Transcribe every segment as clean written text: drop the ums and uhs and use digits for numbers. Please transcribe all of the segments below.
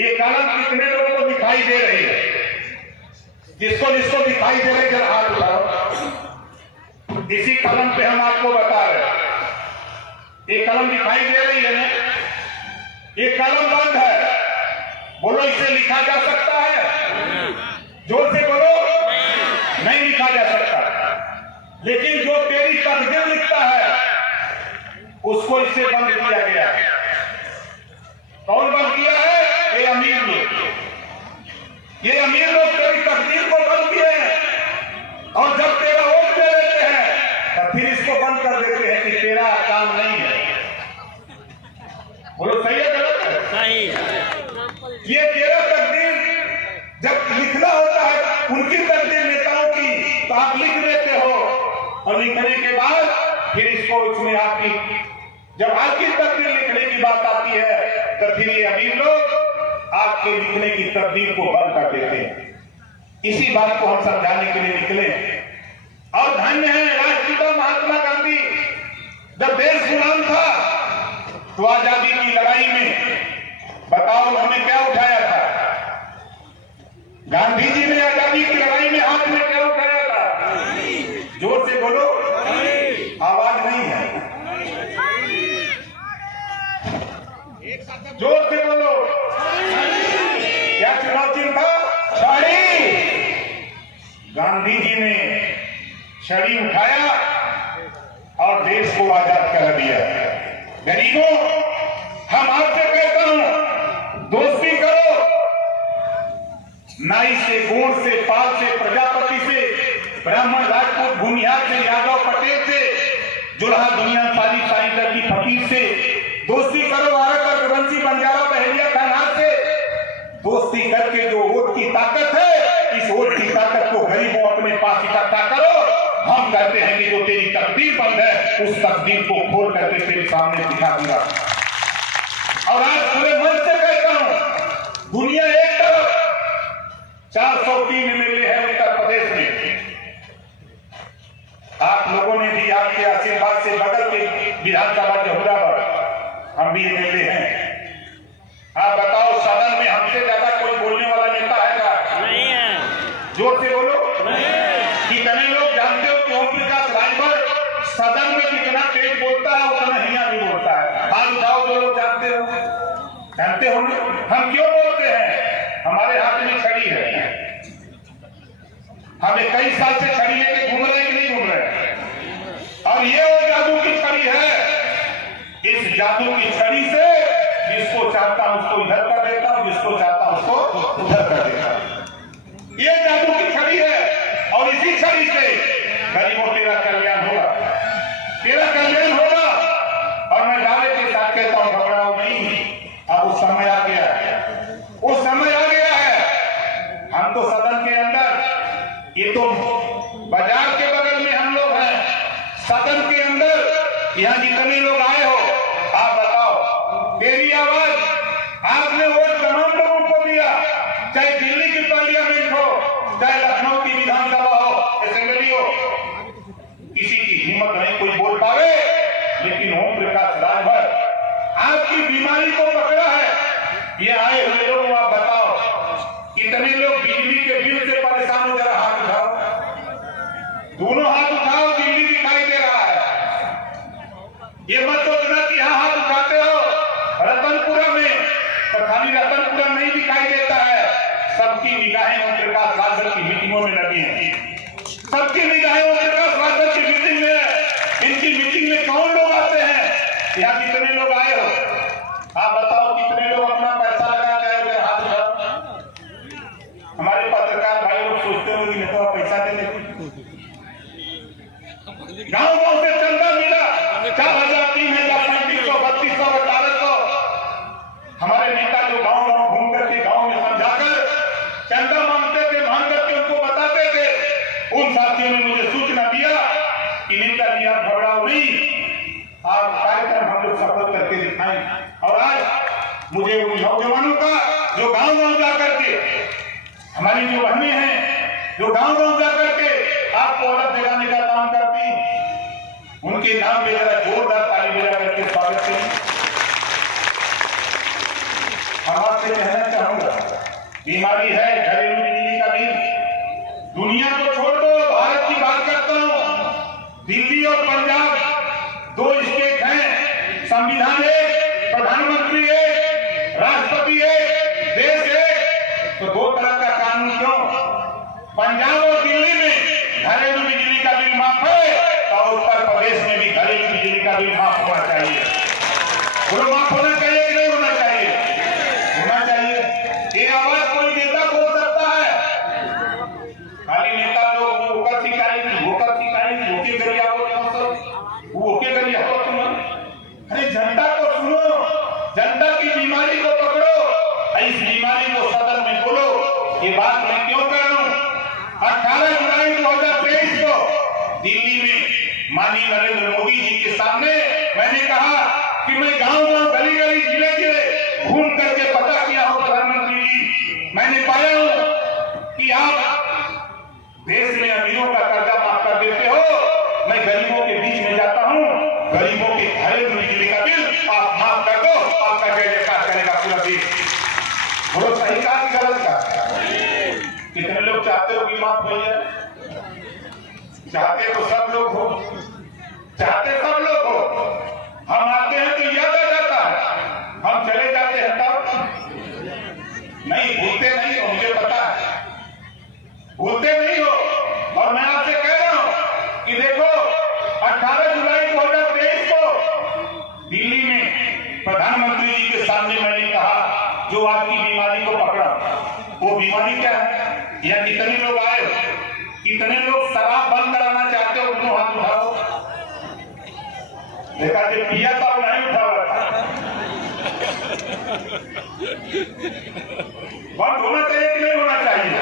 ये कलम कितने लोगों को दिखाई दे रही है? जिसको जिसको दिखाई दे रही है हाथ उठाओ। इसी कलम पे हम आपको बता रहे हैं। ये कलम दिखाई दे रही है ना? ये कलम बंद है। बोलो इसे लिखा जा सकता है? जोर से बोलो। नहीं लिखा जा सकता। लेकिन जो तेरी तकदीर लिखता है उसको इससे बंद किया गया है। कौन बंद किया है? ये अमीर लोग। ये अमीर लोग तेरी तकदीर को बंद किए हैं और जब तेरा वोट दे देते हैं तो फिर इसको बंद कर देते हैं कि तेरा काम नहीं है। बोलो सही है गलत है? सही। ये तेरा तकदीर जब लिखना होता है उनकी तकदीर नेताओं की तो आप लिख देते हो और लिखने के बाद फिर इसको इसमें आपकी जब आपकी तकदीर लिखने की बात आती है तो फिर ये अमीर लोग आपके लिखने की तकदीर को बंद कर देते हैं। इसी बात को हम समझाने के लिए निकले और धन्य है राष्ट्रपिता महात्मा गांधी। जब देश गुलाम था तो आजादी की लड़ाई में बताओ उन्होंने क्या उठाया था? गांधी जी ने आजादी की लड़ाई में हाथ में क्या उठाया था? जोर से बोलो। आवाज नहीं है। जोर से बोलो। क्या चुनाव चिन्ह था? छड़ी। गांधी जी ने छड़ी उठाया और देश को आजाद कर दिया। गरीबों, हम आपसे कहता हूं दोस्ती करो। नाई से, गोंड से, पाल से, प्रजापति से, ब्राह्मण, राजपूत, भूमिहार से, यादव, पटेल से, जुल्हा, दुनिया, साली, साइंदर की फकीर से दोस्ती करो। आरकर, बंसी, बंजारा, बहरिया, खानहार से दोस्ती करके जो वोट की ताकत है इस वोट की ताकत को गरीबों अपने पास इकट्ठा करो। हम कहते हैं कि जो तेरी तकदीर बंद है उस तकदीर को खोल करके तेरे सामने दिखा दिया। और आज पूरे मन से कहता हूं दुनिया एक तरफ 403 एमएलए है उत्तर प्रदेश में। आप लोगों ने भी आपके आशीर्वाद से बगल के विधानसभा जहुराबाद हम भी एमएलए हैं। आप बताओ सदन में हमसे ज्यादा कोई बोलने वाला नेता है क्या? नहीं है। जोर से बोलो। कितने लोग जानते हो कि ओम प्रकाश राजभर सदन में जितना तेज बोलता है उतना हिया भी बोलता है? हाथ उठाओ जो लोग जानते हो। जानते होंगे हम क्यों बोलते हैं? हमारे हाथ में छड़ी है। हमें कई साल से छड़ी लेके घूम रहे हैं कि नहीं घूम रहे? और ये वो जादू की छड़ी है। इस जादू की छड़ी से जिसको चाहता हूं उसको इधर कर देता हूं, जिसको चाहता हूं उसको उधर कर देता हूं। ये जादू की छड़ी है और इसी छड़ी से गरीबों तेरा कल्याण होगा। तेरा कल्याण होगा। और मैं दावे के साथ कहता हूं घबराओ नहीं। अब वो समय आ गया है। वो समय आ गया है। हम तो सदन के अंदर, ये तो बाजार के बगल में हम लोग हैं। सदन के अंदर यहाँ जितने लोग आए हो आप बताओ तेरी आवाज आपने वोट तमाम लोगों को दिया। चाहे दिल्ली की पार्लियामेंट हो, चाहे लखनऊ की विधानसभा हो, असेंबली हो, किसी की हिम्मत नहीं कोई बोल पावे। लेकिन ओम प्रकाश राजभर आपकी बीमारी को पकड़ा है। ये आए हुए लोग आप बताओ कितने लोग बिजली के बिल से परेशान हो? जरा हाथ उठाओ। दोनों हाथ उठाओ। बिजली दिखाई दे रहा है। ये मत सोचना कि हाँ हाथ उठाते हो रतनपुरा में तो खाली रतनपुरा नहीं दिखाई देता है। सबकी निगाहें ओम प्रकाश राजभर की मीटिंगों में लगी हैं। सबकी निगाहें ओम प्रकाश राजभर की मीटिंग में है। इनकी मीटिंग में कौन लोग आते हैं? यहाँ कितने लोग आए हो? आप बताओ कितने लोग अपना पैसा लगा के आए? हाथ उठाओ। हमारे पत्रकार भाई लोग सोचते होंगे कि नेता पैसा दे देते। गांव गांव से चंदा मिला 4000, 3000, 3500, 3200, 1800। हमारे नेता जो गांव गांव घूम करके गांव में समझाकर चंदा मांगते थे, मांग करके उनको बताते थे। उन साथियों ने मुझे सूचना दिया कि नेता जी आप घबराओ नहीं, आप कार्यक्रम हम लोग सफल करके दिखाएं। और आज मुझे उन नौजवानों का जो गांव गांव जाकर के, हमारी जो बहनें हैं जो गांव गांव जाकर के आपको अलग जगाने का काम करती हैं, उनके नाम पे जरा जोरदार ताली बजा करके स्वागत करें। हम आपसे कहना चाहूंगा बीमारी है घरेलू बिजली का बिल। दुनिया को छोड़ दो, भारत की बात करता हूं। दिल्ली और पंजाब 2 स्टेट हैं, संविधान एक, प्रधानमंत्री एक, राष्ट्रपति एक, देश एक, तो 2 तरह का कानून क्यों? पंजाब और दिल्ली में घरेलू बिजली का बिल माफ है और उत्तर प्रदेश में भी घरेलू बिजली का बिल माफ होना चाहिए। वो माफ होना चाहिए कि नहीं होना चाहिए? होना चाहिए। ये आवाज कोई नेता बोल सकता है? खाली नेता लोग होकर सिखाई ओके गरिया ओके गरिया हो तुम। अरे जनता को सुनो, जनता की बीमारी को पकड़ो, इस बीमारी को सदन में बोलो। ये बात मैं क्यों कर रहा हूं? 18 जुलाई 2023 को दिल्ली में माननीय नरेंद्र मोदी जी के सामने मैंने कहा कि मैं गांव-गांव, गली-गली, जिले-जिले घूम करके पता किया हूं प्रधानमंत्री जी, मैंने पाया हूं कि आप देश में अमीरों का कर्जा माफ कर देते हो, मैं गरीबों के बीच में जाता हूं, गरीबों के घरेलू बिजली का बिल आप माफ कर दो, आपका जय जयकार करेगा पूरा देश। बोलो सही कहा कि गलत कहा? कितने लोग चाहते हो कि माफ हो जाए? चाहते तो सब लोग हो, चाहते सब लोग हो। हम आते हैं तो याद आ जाता है, हम चले जाते हैं तब नहीं, भूलते नहीं हो, मुझे पता है भूलते नहीं हो। और मैं आपसे कह रहा हूं कि देखो 18 जुलाई 2023 को दिल्ली में प्रधानमंत्री जी के सामने मैंने कहा जो आपकी बीमारी को पकड़ा, वो बीमारी क्या है? या कितने लोग आए, कितने लोग शराब बंद कराना चाहते हो? दोनों हाथ उठाओ। देखा जो पिया था वो नहीं उठा हुआ था। बंद होना चाहिए कि नहीं होना चाहिए?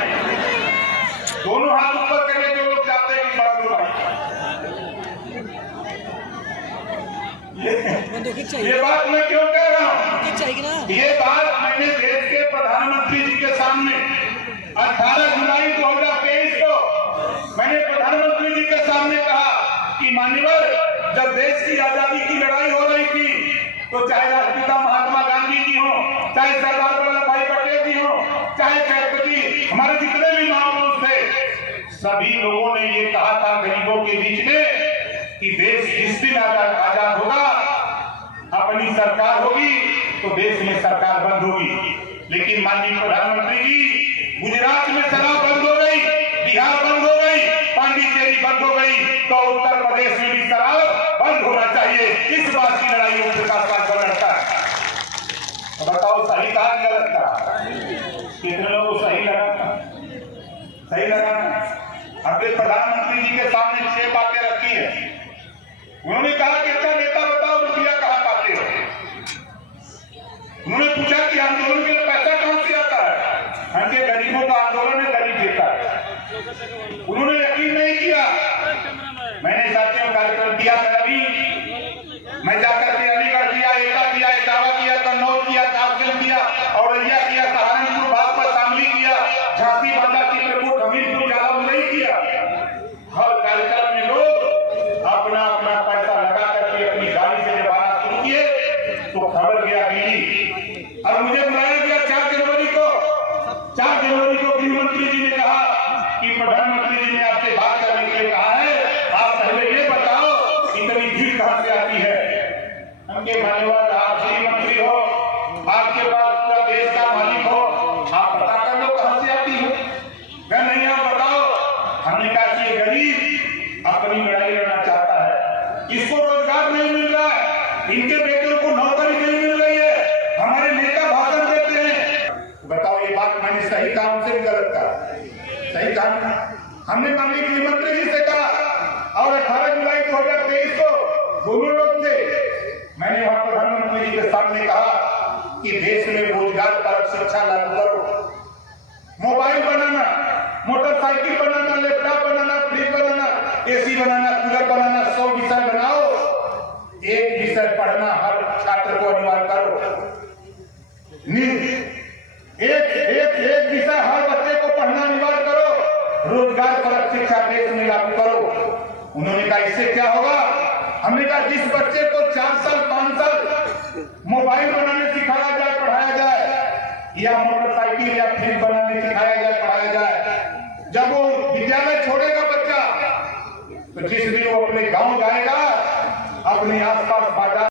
दोनों हाथ ऊपर करके जो लोग चाहते हैं कि बंद होना। ये बात मैं क्यों कह रहा हूँ? ये बात मैंने देश के प्रधानमंत्री जी के सामने 18 जुलाई 2023 को मैंने प्रधानमंत्री जी के सामने कहा कि मान्यवर, जब देश की आजादी की लड़ाई हो रही थी तो चाहे राष्ट्रपिता महात्मा गांधी जी हो, चाहे सरदार वल्लभ भाई पटेल जी हो, चाहे छत्रपति, हमारे जितने भी महापुरुष थे, सभी लोगों ने ये कहा था गरीबों के बीच में कि देश जिस दिन आजाद होगा, अपनी सरकार होगी तो देश में सरकार बंद होगी। लेकिन माननीय प्रधानमंत्री जी, गुजरात में शराब बंद हो गई, बिहार बंद हो गई, पांडिचेरी बंद हो गई, तो उत्तर प्रदेश में भी शराब बंद होना चाहिए। इस बात की लड़ाई ओम प्रकाश राजभर लड़ता है। तो बताओ सही कहा कि गलत कहा? कितने लोगों को सही लगा? सही लगा? अपने प्रधानमंत्री जी के सामने 6 बातें रखी है। उन्होंने कहा कि अच्छा नेता बताओ रुपया कहां पाते हो? उन्होंने पूछा कि आंदोलन के लिए पैसा कहां से आता है? हमके गरीबों का आंदोलन है, गरीब देता है। उन्होंने यकीन नहीं किया। मैंने साथियों कार्यक्रम किया था, अभी मैं जाकर के अलीगढ़ किया, एटा किया, इटावा किया, कन्नौज किया, कासगंज किया, औरैया किया, सहारनपुर, बागपत, शामली किया, झांसी, बांदा, चित्रकूट, हमीरपुर, जालौन नहीं किया। हर कार्यक्रम में लोग अपना अपना पैसा लगा करके अपनी गाड़ी से जब आना शुरू किए तो खबर गया दिल्ली और मुझे बुलाया गया 4 जनवरी को। 4 जनवरी को गृहमंत्री जी ने कहा कि प्रधानमंत्री जी ने आपसे बात करने के लिए कहा है, आप पहले ये बताओ इतनी भीड़ कहां से आती है? हमके मान्यवर, आप श्री मंत्री हो, आपके पास पूरा देश का मालिक हो, आप पता कर लो कहां से आती है। मैं नहीं, आप बताओ। हमने कहा कि ये गरीब अपनी लड़ाई लड़ना चाहता है, इसको रोजगार नहीं मिल रहा है, इनके बेटों को नौकरी नहीं मिल रही है, हमारे नेता भाषण देते हैं। बताओ ये बात मैंने सही काम से गलत कहा? सही काम। हमने माननीय गृहमंत्री जी से कहा और 18 जुलाई 2023 को दोनों लोग थे, मैंने वहां प्रधानमंत्री जी के सामने कहा कि देश में रोजगार परक शिक्षा लागू करो, मोबाइल बनाना, मोटरसाइकिल बनाना, लैपटॉप बनाना, फ्रिज बनाना, एसी बनाना, कूलर बनाना, 100 विषय बनाओ, एक विषय पढ़ना हर छात्र को अनिवार्य करो। एक विषय हर बच्चे को पढ़ना अनिवार्य करो, रोजगार परक शिक्षा देश में लागू करो। उन्होंने कहा इससे क्या होगा? हमने कहा जिस बच्चे को 4 साल 5 साल मोबाइल बनाने सिखाया जाए, पढ़ाया जाए, या मोटरसाइकिल या फ्रिज बनाने सिखाया जाए, पढ़ाया जाए। जब वो विद्यालय छोड़ेगा बच्चा, तो जिस दिन वो अपने गांव जाएगा, अपने आसपास बाजार